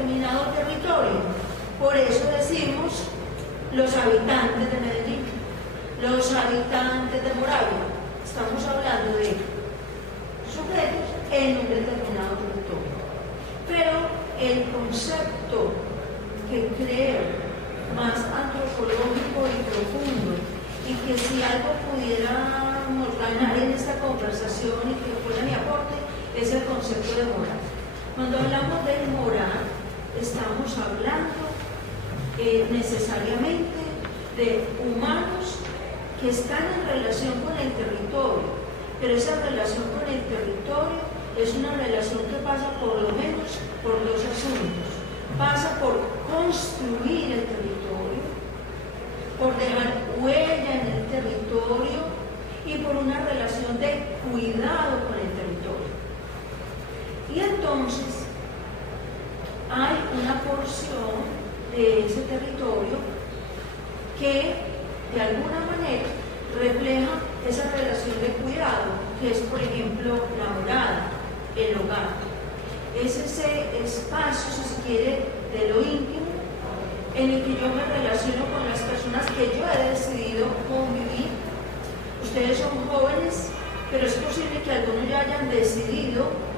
determinado territorio. Por eso decimos los habitantes de Medellín, los habitantes de Moravia. Estamos hablando de sujetos en un determinado territorio. Pero el concepto que creo más antropológico y profundo, y que si algo pudiéramos ganar en esta conversación y que fuera mi aporte, es el concepto de moral. Cuando hablamos del moral, estamos hablando necesariamente de humanos que están en relación con el territorio, pero esa relación con el territorio es una relación que pasa por lo menos por dos asuntos. Pasa por construir el territorio, por dejar huella en el territorio y por una relación de cuidado con el territorio. Y entonces hay una porción de ese territorio que de alguna manera refleja esa relación de cuidado, que es por ejemplo la morada, el hogar. Es ese espacio, si se quiere, de lo íntimo en el que yo me relaciono con las personas que yo he decidido convivir. Ustedes son jóvenes, pero es posible que algunos ya hayan decidido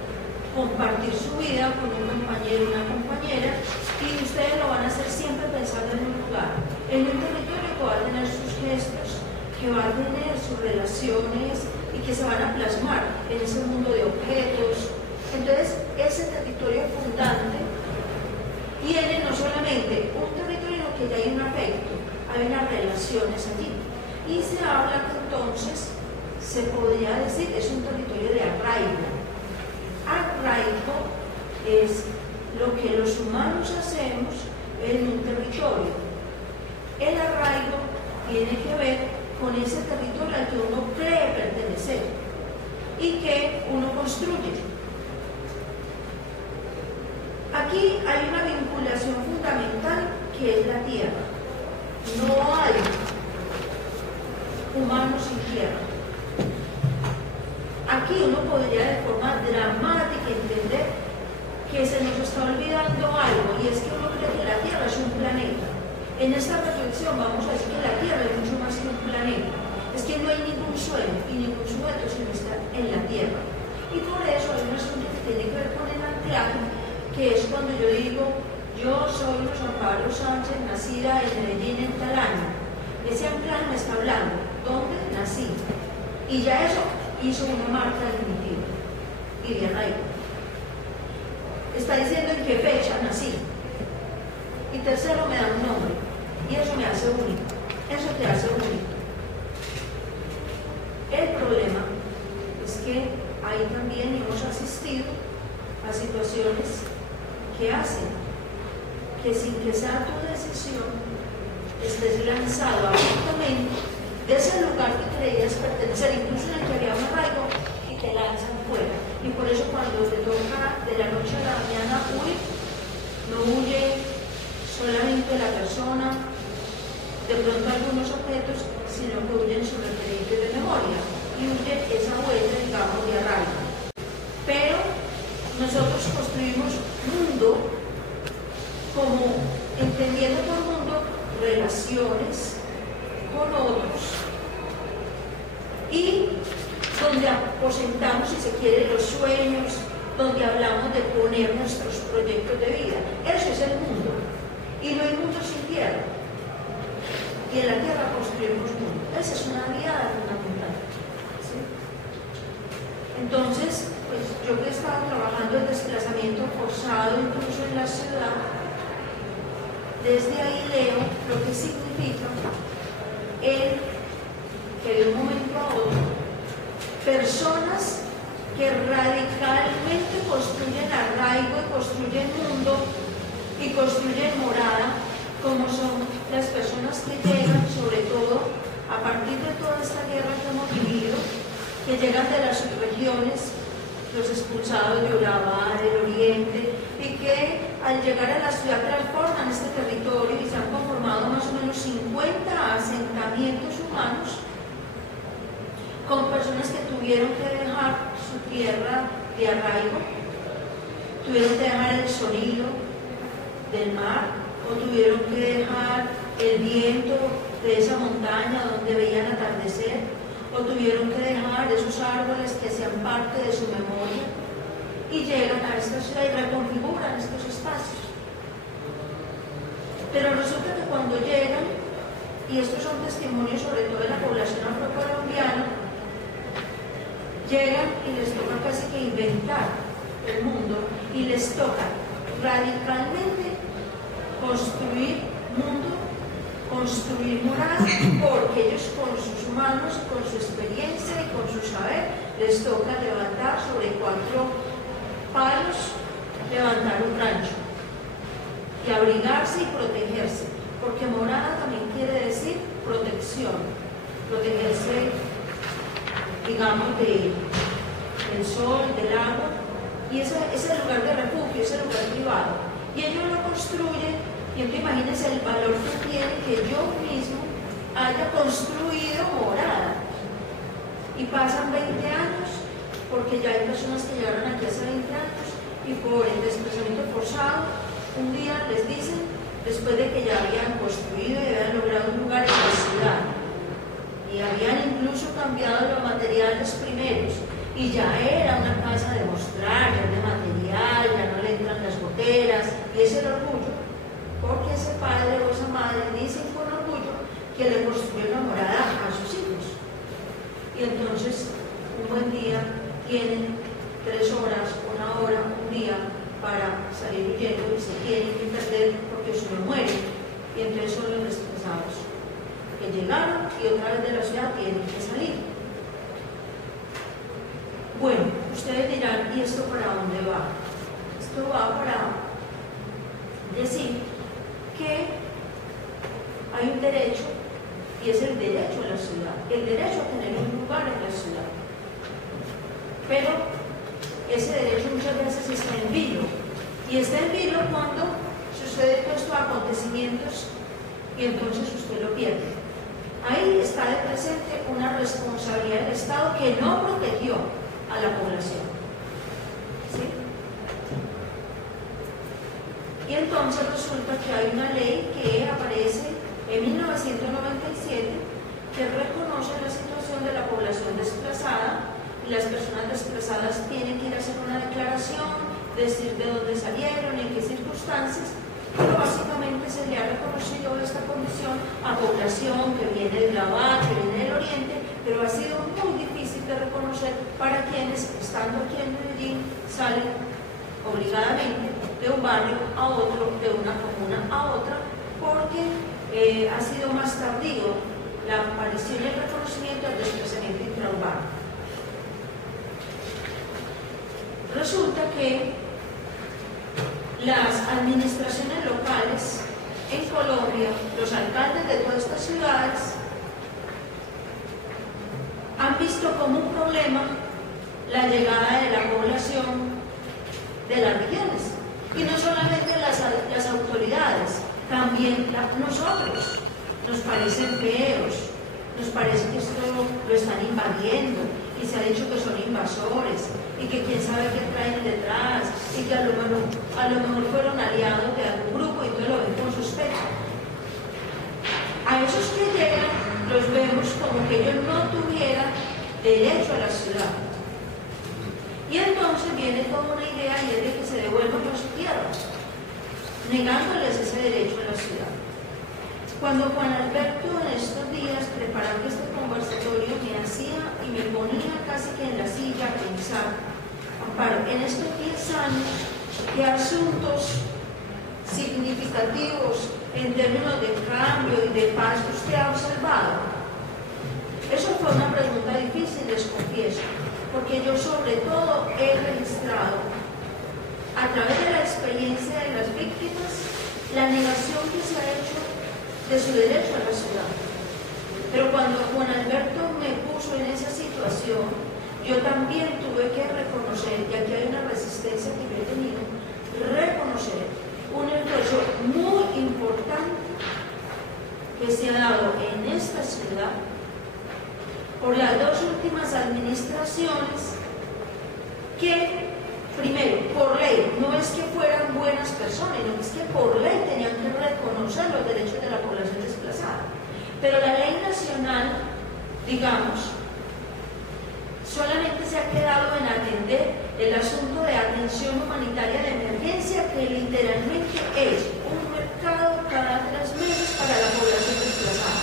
compartir su vida con un compañero, una compañera, y ustedes lo van a hacer siempre pensando en un lugar, en un territorio que va a tener sus gestos, que va a tener sus relaciones y que se van a plasmar en ese mundo de objetos. Entonces, ese territorio fundante tiene no solamente un territorio, sino que ya hay un afecto, hay unas relaciones allí. Y se habla que entonces, se podría decir, es un territorio de arraigo. Arraigo es lo que los humanos hacemos en un territorio. El arraigo tiene que ver con ese territorio al que uno cree pertenecer y que uno construye. Aquí hay una vinculación fundamental que es la tierra. No hay humanos sin tierra. Aquí uno podría de forma dramática entender que se nos está olvidando algo, y es que uno cree que la Tierra es un planeta. En esta reflexión vamos a decir que la Tierra es mucho más que un planeta. Es que no hay ningún suelo y ningún sujeto sino está en la Tierra. Y por eso hay un asunto que tiene que ver con el anclaje, que es cuando yo digo, yo soy Rosa Amparo Sánchez, nacida en Medellín en tal año. Ese anclaje me está hablando, ¿dónde nací? Y ya eso hizo una marca definitiva y de arraigo. Está diciendo en qué fecha nací. Y tercero, me da un nombre. Y eso me hace único. Eso te hace único. El problema es que ahí también hemos asistido a situaciones que hacen que sin que sea tu decisión estés lanzado abruptamente de ese lugar que creías pertenecer, incluso en el que había un arraigo, y te lanzan fuera. Y por eso cuando te toca de la noche a la mañana huir, no huye solamente la persona, de pronto algunos objetos, sino que huyen sus referentes de memoria y huye esa huella, digamos, de arraigo. Pero nosotros construimos mundo como entendiendo por mundo relaciones con otros y donde aposentamos, si se quiere, los sueños, donde hablamos de poner nuestros proyectos de vida. Eso es el mundo. Y no hay mundo sin tierra. Y en la tierra construimos mundo. Esa es una aliada fundamental. ¿Sí? Entonces, pues yo que he estado trabajando en desplazamiento forzado, incluso en la ciudad, desde ahí leo lo que significa el que de un momento a otro personas que radicalmente construyen arraigo y construyen mundo y construyen morada, como son las personas que llegan, sobre todo a partir de toda esta guerra que hemos vivido, que llegan de las subregiones, los expulsados de Urabá, del Oriente, y que al llegar a la ciudad transforman este territorio y se han conformado más o menos 50 asentamientos humanos con personas que tuvieron que dejar su tierra de arraigo, tuvieron que dejar el sonido, del mar, o tuvieron que dejar el viento de esa montaña donde veían atardecer, o tuvieron que dejar esos árboles que hacían parte de su memoria, y llegan a esta ciudad y reconfiguran estos espacios. Pero resulta que cuando llegan, y estos son testimonios sobre todo de la población afrocolombiana, llegan y les toca casi que inventar el mundo, y les toca radicalmente construir mundo, construir moral, porque ellos con sus manos, con su experiencia y con su saber, les toca levantar sobre 4 palos, levantar un rancho y abrigarse y protegerse, porque morada también quiere decir protección, protegerse, digamos, del sol, del agua, y ese lugar de refugio, ese lugar privado. Y ellos lo construyen, y entonces imagínense el valor que tiene que yo mismo haya construido morada. Y pasan 20 años, porque ya hay personas que llegaron aquí hace 20 años, y por el desplazamiento forzado, un día les dicen, después de que ya habían construido y habían logrado un lugar en la ciudad, y habían incluso cambiado los materiales primeros, y ya era una casa de mostrar, ya de material, ya no le entran las goteras, y es el orgullo, porque ese padre o esa madre dicen con orgullo que le construyó una morada a sus hijos. Y entonces, un buen día, tienen 3 horas, 1 hora, un día, para salir huyendo, y se tienen que perder porque si no mueren, y entonces son los desplazados que llegaron y otra vez de la ciudad tienen que salir. Bueno, ustedes dirán, ¿y esto para dónde va? Esto va para decir que hay un derecho, y es el derecho a la ciudad, el derecho a tener un lugar en la ciudad. Pero ese derecho muchas veces está en vilo, y está en vilo cuando suceden todos estos acontecimientos y entonces usted lo pierde. Ahí está de presente una responsabilidad del Estado que no protegió a la población. ¿Sí? Y entonces resulta que hay una ley que aparece en 1997 que reconoce la situación de la población desplazada, y las personas desplazadas tienen que ir a hacer una declaración, decir de dónde salieron, en qué circunstancias, pero básicamente se le ha reconocido esta condición a población que viene de la Bahía, que viene del Oriente, pero ha sido muy difícil de reconocer para quienes, estando aquí en Medellín, salen obligadamente de un barrio a otro, de una comuna a otra, porque ha sido más tardío la aparición y el reconocimiento del desplazamiento intraurbano. Resulta que las administraciones locales en Colombia, los alcaldes de todas estas ciudades, han visto como un problema la llegada de la población de las regiones. Y no solamente las autoridades, también nosotros. Nos parecen feos, nos parece que esto lo están invadiendo, y se ha dicho que son invasores, y que quién sabe qué traen detrás, y que a lo mejor fueron aliados de algún grupo y todo lo ven con sospecha. A esos que llegan los vemos como que ellos no tuvieran derecho a la ciudad. Y entonces viene toda una idea, y es de que se devuelvan a su tierra, negándoles ese derecho a la ciudad. Cuando Juan Alberto en estos días, preparando este conversatorio, me hacía y me ponía casi que en la silla a pensar, Amparo, en estos 10 años, ¿qué asuntos significativos en términos de cambio y de paz usted ha observado? Eso fue una pregunta difícil, les confieso, porque yo sobre todo he registrado, a través de la experiencia de las víctimas, la negación que se ha hecho de su derecho a la ciudad. Pero cuando Juan Alberto me puso en esa situación, yo también tuve que reconocer, y aquí hay una resistencia que yo he tenido, reconocer un esfuerzo muy importante que se ha dado en esta ciudad por las 2 últimas administraciones que Primero, por ley, no es que fueran buenas personas, no es que por ley tenían que reconocer los derechos de la población desplazada. Pero la ley nacional, digamos, solamente se ha quedado en atender el asunto de atención humanitaria de emergencia, que literalmente es un mercado cada 3 meses para la población desplazada.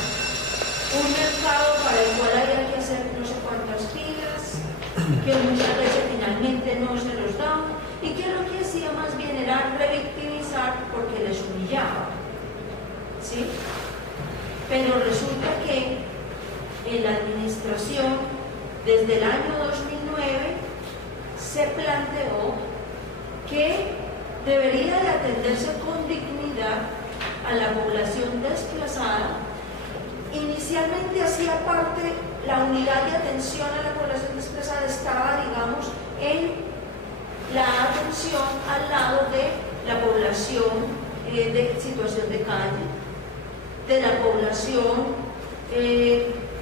Un mercado para el cual había que hacer no sé cuántas filas, que muchas veces finalmente no se los daban, y que lo que hacía más bien era revictimizar porque les humillaba. ¿Sí? Pero resulta que en la administración, desde el año 2009, se planteó que debería de atenderse con dignidad a la población desplazada. Inicialmente hacía parte, la unidad de atención a la población desplazada estaba, digamos, en la atención al lado de la población de situación de calle, de la población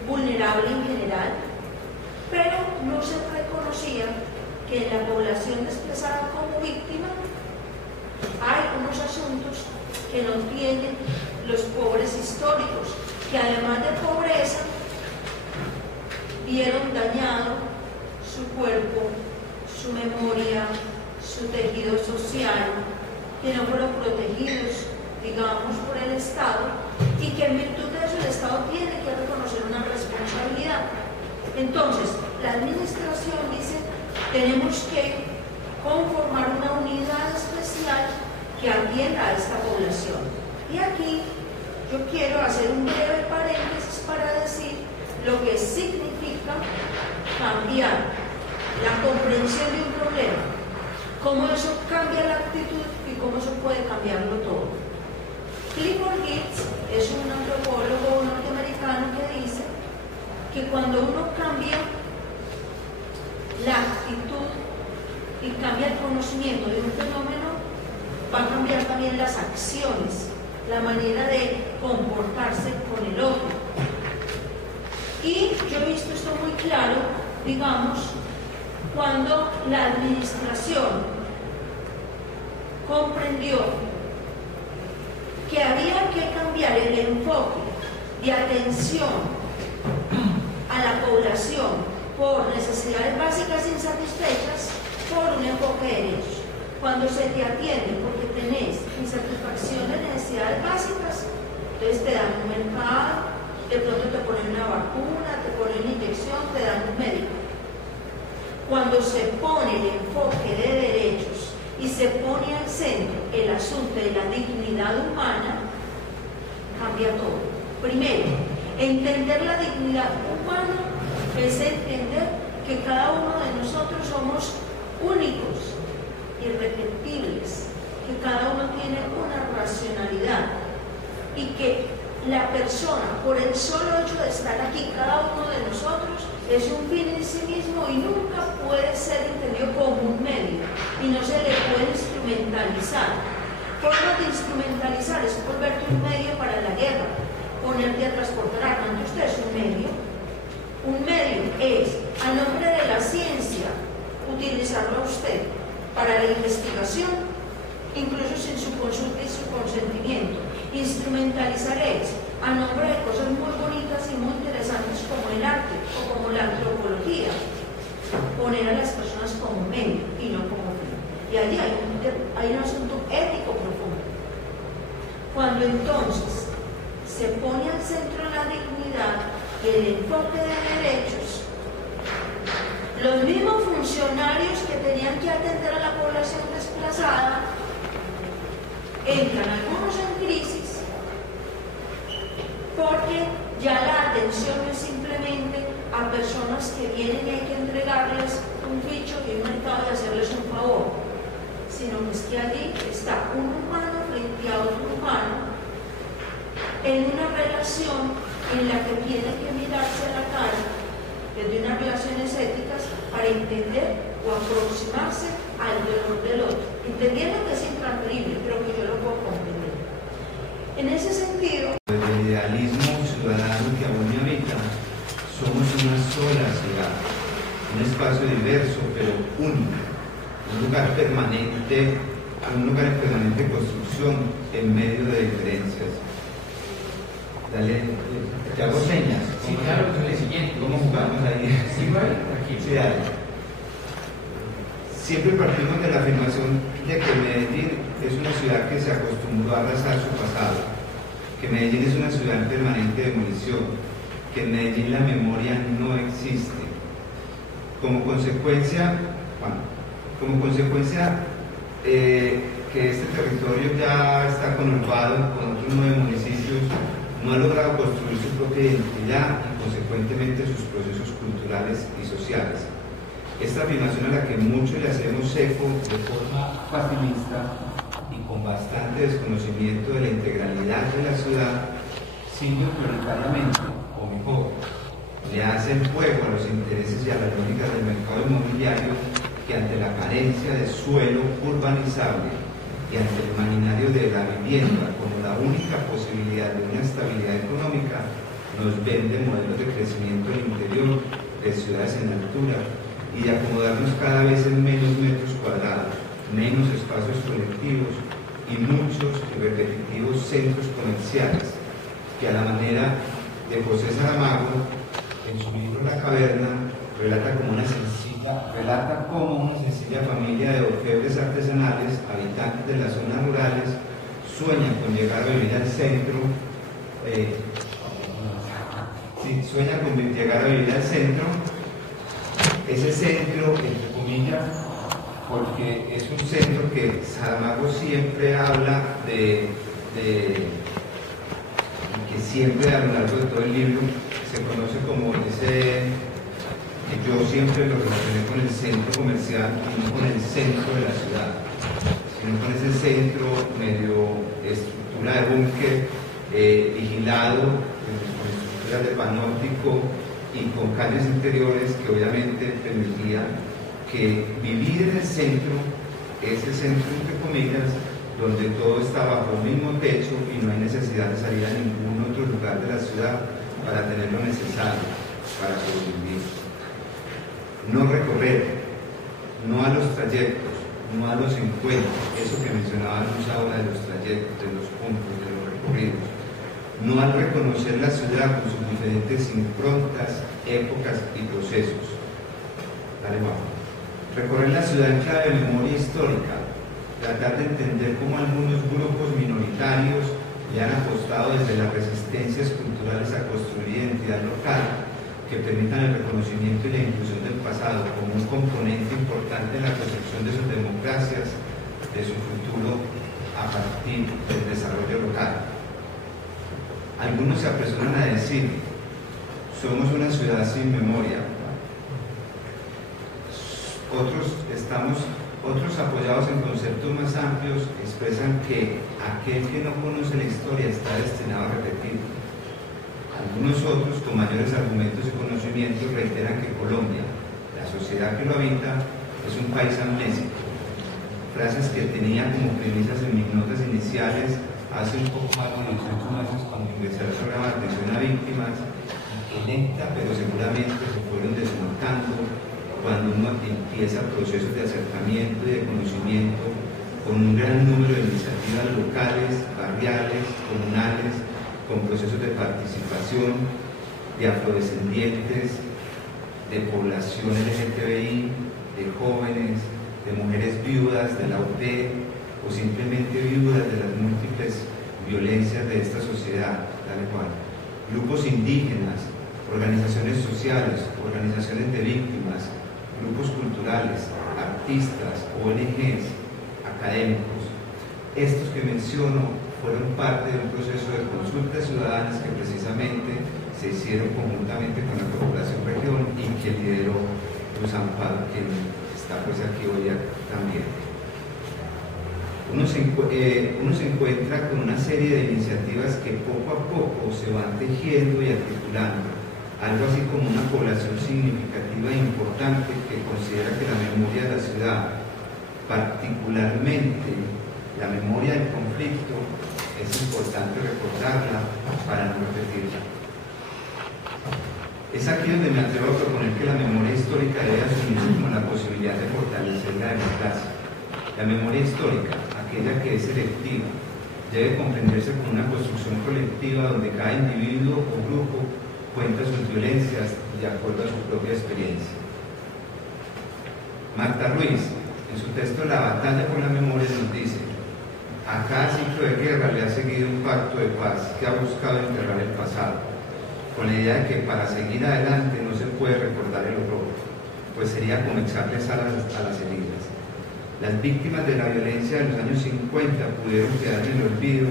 vulnerable en general, pero no se reconocía que en la población desplazada como víctima hay unos asuntos que no tienen los pobres históricos, que además de pobreza vieron dañado su cuerpo, su memoria, su tejido social, que no fueron protegidos, digamos, por el Estado, y que en virtud de eso el Estado tiene que reconocer una responsabilidad. Entonces, la administración dice, tenemos que conformar una unidad especial que atienda a esta población. Y aquí yo quiero hacer un breve paréntesis para decir lo que significa cambiar la comprensión de un problema, cómo eso cambia la actitud y cómo eso puede cambiarlo todo. Clifford Geertz es un antropólogo norteamericano que dice que cuando uno cambia la actitud y cambia el conocimiento de un fenómeno, va a cambiar también las acciones, la manera de comportarse con el otro. Y yo he visto esto muy claro, digamos, cuando la administración comprendió que había que cambiar el enfoque de atención a la población por necesidades básicas insatisfechas por un enfoque de derechos. Cuando se te atiende porque tenés insatisfacción de necesidades básicas, entonces te dan un mercado, de pronto te ponen una vacuna, te ponen una inyección, te dan un médico. Cuando se pone el enfoque de derechos y se pone al centro el asunto de la dignidad humana, cambia todo. Primero, entender la dignidad humana es entender que cada uno de nosotros somos únicos, irrepetibles, que cada uno tiene una racionalidad y que la persona, por el solo hecho de estar aquí, cada uno de nosotros, es un fin en sí mismo y nunca puede ser entendido como un medio y no se le puede instrumentalizar. Formas de instrumentalizar es volverte un medio para la guerra, ponerte a transportar armas. Usted es un medio. Un medio es, a nombre de la ciencia, utilizarlo a usted para la investigación, incluso sin su consulta y su consentimiento. Instrumentalizar es, a nombre de cosas muy bonitas y muy interesantes como el arte o como la antropología, poner a las personas como medio y no como fin. Y allí hay un asunto ético profundo. Cuando entonces se pone al centro la dignidad y el enfoque de derechos, los mismos funcionarios que tenían que atender a la población desplazada entran algunos en crisis porque ya la atención no es simplemente a personas que vienen y hay que entregarles un bicho y un mercado y hacerles un favor, sino que es que allí está un humano frente a otro humano en una relación en la que tiene que mirarse a la cara desde unas relaciones éticas para entender o aproximarse al dolor del otro, entendiendo que es intransferible, pero que yo lo puedo comprender. En ese sentido, el idealismo ciudadano que abunde ahorita, somos una sola ciudad, un espacio diverso pero único, un lugar permanente, un lugar en permanente construcción en medio de diferencias. Dale, te hago señas. Sí, claro, es el siguiente. ¿Cómo jugamos ahí? Sí, vale, aquí. Sí, dale. Siempre partimos de la afirmación de que Medellín es una ciudad que se acostumbró a arrasar su pasado, que Medellín es una ciudad en permanente demolición, que en Medellín la memoria no existe. Como consecuencia, que este territorio ya está conurbado con otros 9 municipios, no ha logrado construir su propia identidad y consecuentemente sus procesos culturales y sociales. Esta afirmación a la que muchos le hacemos eco de forma facilista y con bastante desconocimiento de la integralidad de la ciudad, sirve prioritariamente, o mejor, le hacen juego a los intereses y a las lógicas del mercado inmobiliario que ante la carencia de suelo urbanizable y ante el imaginario de la vivienda como la única posibilidad de una estabilidad económica, nos vende modelos de crecimiento al interior de ciudades en altura y de acomodarnos cada vez en menos metros cuadrados, menos espacios colectivos y muchos y repetitivos centros comerciales, que a la manera de José Saramago, en su libro La Caverna, relata como una sencilla familia de orfebres artesanales, habitantes de las zonas rurales, sueñan con llegar a vivir al centro, ese centro, entre comillas, porque es un centro que Saramago siempre habla que siempre a lo largo de todo el libro se conoce como ese, que yo siempre lo relacioné con el centro comercial y no con el centro de la ciudad, sino con ese centro medio estructura de búnker, vigilado, con estructuras de panóptico y con calles interiores que obviamente permitían que vivir en el centro, ese centro entre comillas, donde todo está bajo un mismo techo y no hay necesidad de salir a ningún otro lugar de la ciudad para tener lo necesario para sobrevivir. No recorrer, no a los trayectos, no a los encuentros, eso que mencionaba Luz ahora de los trayectos, de los puntos, de los recorridos, no al reconocer la ciudad con sus diferentes improntas, épocas y procesos. Dale, vamos. Recorrer la ciudad en clave de memoria histórica, tratar de entender cómo algunos grupos minoritarios le han apostado desde las resistencias culturales a construir identidad local que permitan el reconocimiento y la inclusión del pasado como un componente importante en la construcción de sus democracias, de su futuro a partir del desarrollo local. Algunos se apresuran a decir, somos una ciudad sin memoria. Otros apoyados en conceptos más amplios expresan que aquel que no conoce la historia está destinado a repetir. Algunos otros, con mayores argumentos y conocimientos, reiteran que Colombia, la sociedad que lo habita, es un país amnésico. Frases que tenía como premisas en mis notas iniciales hace un poco más de 18 meses cuando ingresé al programa de atención a víctimas, y que lenta pero seguramente se fueron desmontando cuando uno empieza procesos de acercamiento y de conocimiento con un gran número de iniciativas locales, barriales, comunales, con procesos de participación de afrodescendientes, de población LGTBI, de jóvenes, de mujeres viudas de la UP o simplemente viudas de las múltiples violencias de esta sociedad, tal cual. Grupos indígenas, organizaciones sociales, organizaciones de víctimas, grupos culturales, artistas, ONGs, académicos. Estos que menciono fueron parte de un proceso de consultas ciudadanas que precisamente se hicieron conjuntamente con la Corporación Región y que lideró Luz Amparo, que está pues aquí hoy también. Uno se encuentra con una serie de iniciativas que poco a poco se van tejiendo y articulando, algo así como una población significativa e importante que considera que la memoria de la ciudad, particularmente la memoria del conflicto, es importante recordarla para no repetirla. Es aquí donde me atrevo a proponer que la memoria histórica debe asumirse como la posibilidad de fortalecer la democracia. La memoria histórica, aquella que es selectiva, debe comprenderse como una construcción colectiva donde cada individuo o grupo cuenta sus violencias de acuerdo a su propia experiencia. Marta Ruiz, en su texto La batalla por la memoria, nos dice: a cada ciclo de guerra le ha seguido un pacto de paz que ha buscado enterrar el pasado, con la idea de que para seguir adelante no se puede recordar el horror, pues sería como echarle sal a las heridas. Las víctimas de la violencia de los años 50 pudieron quedar en el olvido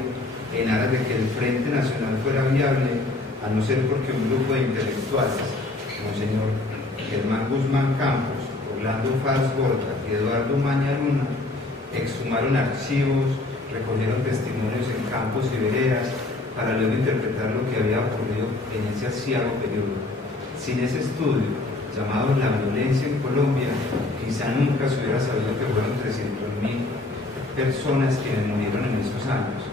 en aras de que el Frente Nacional fuera viable, a no ser porque un grupo de intelectuales, Monseñor Germán Guzmán Campos, Orlando Faz Borda y Eduardo Maña Luna, exhumaron archivos, recogieron testimonios en campos y veredas para luego interpretar lo que había ocurrido en ese aciago periodo. Sin ese estudio, llamado La violencia en Colombia, quizá nunca se hubiera sabido que fueron 300.000 personas quienes murieron en esos años,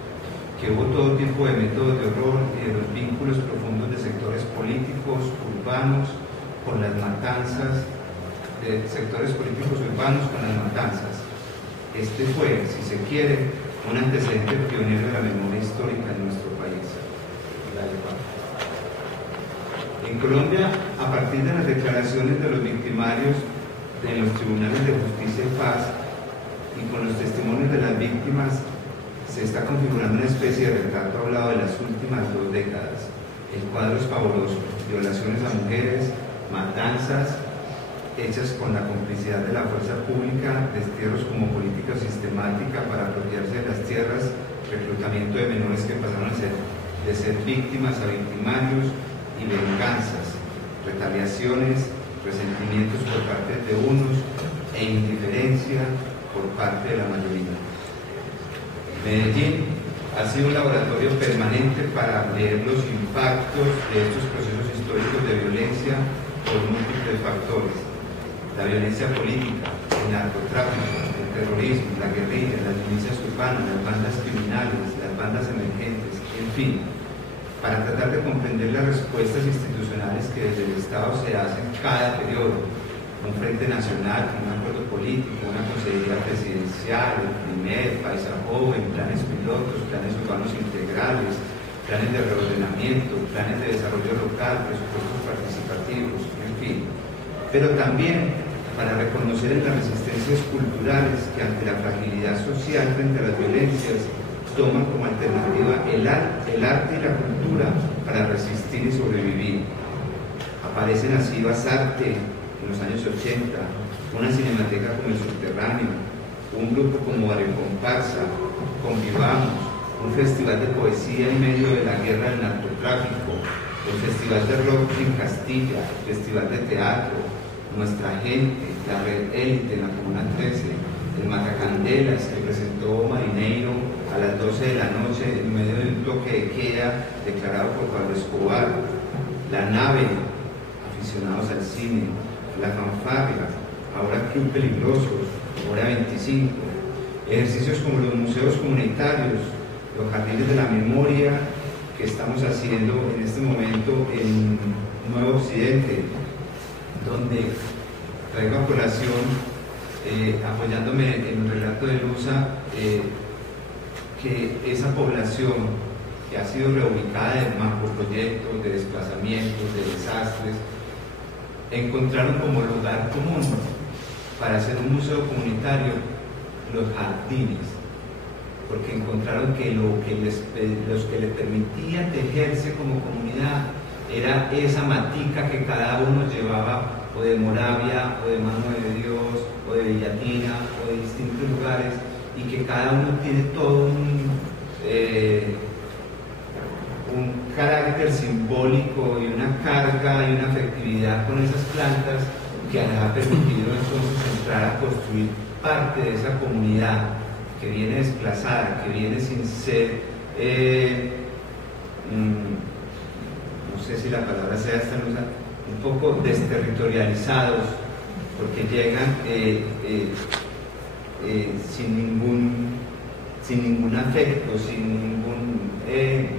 que hubo todo tipo de métodos de horror y de los vínculos profundos de sectores políticos, urbanos, con las matanzas, de sectores políticos urbanos con las matanzas. Este fue, si se quiere, un antecedente pionero de la memoria histórica en nuestro país. En Colombia, a partir de las declaraciones de los victimarios en los tribunales de justicia y paz y con los testimonios de las víctimas, se está configurando una especie de retrato hablado de las últimas 2 décadas. El cuadro es pavoroso: violaciones a mujeres, matanzas hechas con la complicidad de la fuerza pública, destierros como política sistemática para apropiarse de las tierras, reclutamiento de menores que pasaron de ser víctimas a victimarios, y venganzas, retaliaciones, resentimientos por parte de unos e indiferencia por parte de la mayoría. Medellín ha sido un laboratorio permanente para leer los impactos de estos procesos históricos de violencia por múltiples factores: la violencia política, el narcotráfico, el terrorismo, la guerrilla, las milicias urbanas, las bandas criminales, las bandas emergentes, en fin, para tratar de comprender las respuestas institucionales que desde el Estado se hacen cada periodo. Un Frente Nacional, un acuerdo político, una consejería presidencial, el primer, Paisa Joven, planes pilotos, planes urbanos integrales, planes de reordenamiento, planes de desarrollo local, presupuestos participativos, en fin. Pero también para reconocer en las resistencias culturales que ante la fragilidad social frente a las violencias toman como alternativa el arte y la cultura para resistir y sobrevivir. Aparecen así Basarte en los años 80, una cinemateca como El Subterráneo, un grupo como Arecomparsa, Convivamos, un festival de poesía en medio de la guerra del narcotráfico, el festival de rock en Castilla, el festival de teatro, Nuestra Gente, la Red Élite en la Comuna 13, el Matacandelas que presentó Marineiro a las 12 de la noche en medio de un toque de queda declarado por Pablo Escobar, La Nave, aficionados al cine, La Fanfarria, ahora Club Peligrosos, Hora 25, ejercicios como los museos comunitarios, los jardines de la memoria que estamos haciendo en este momento en Nuevo Occidente, donde traigo a colación, apoyándome en el relato de Luza, que esa población que ha sido reubicada en macroproyectos, de desplazamientos, de desastres, encontraron como lugar común para hacer un museo comunitario los jardines, porque encontraron que los que les permitía tejerse como comunidad era esa matica que cada uno llevaba, o de Moravia, o de Mano de Dios, o de Villatina, o de distintos lugares, y que cada uno tiene todo un carácter simbólico y una carga y una afectividad con esas plantas que les ha permitido entonces entrar a construir parte de esa comunidad que viene desplazada, que viene sin ser, no sé si la palabra sea esta, un poco desterritorializados, porque llegan sin ningún afecto, sin ningún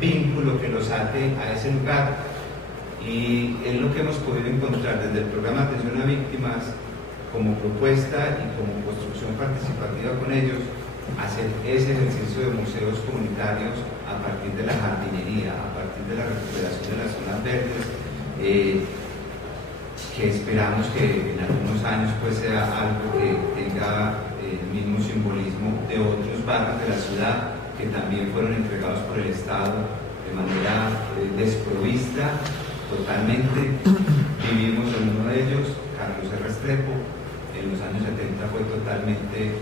vínculo que los ate a ese lugar, Y es lo que hemos podido encontrar desde el programa de atención a víctimas como propuesta y como construcción participativa con ellos, hacer ese ejercicio de museos comunitarios a partir de la jardinería, a partir de la recuperación de las zonas verdes, que esperamos que en algunos años pues sea algo que tenga el mismo simbolismo de otros barrios de la ciudad que también fueron entregados por el Estado de manera desprovista totalmente. Vivimos en uno de ellos, Carlos R. Restrepo, en los años 70 fue totalmente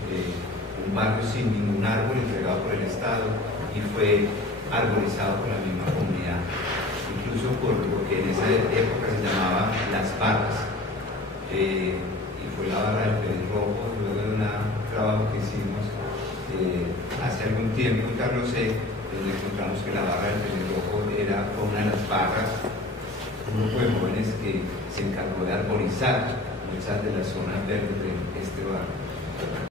un barrio sin ningún árbol entregado por el Estado y fue arborizado por la misma comunidad, incluso porque en esa época se llamaba Las Barras, y fue la barra del pelirrojo, luego de un trabajo que hicimos hace algún tiempo en Carlos E, donde encontramos que la barra del pelirrojo era una de las barras, un grupo de jóvenes que se encargó de arborizar muchas de las zonas verdes de este barrio.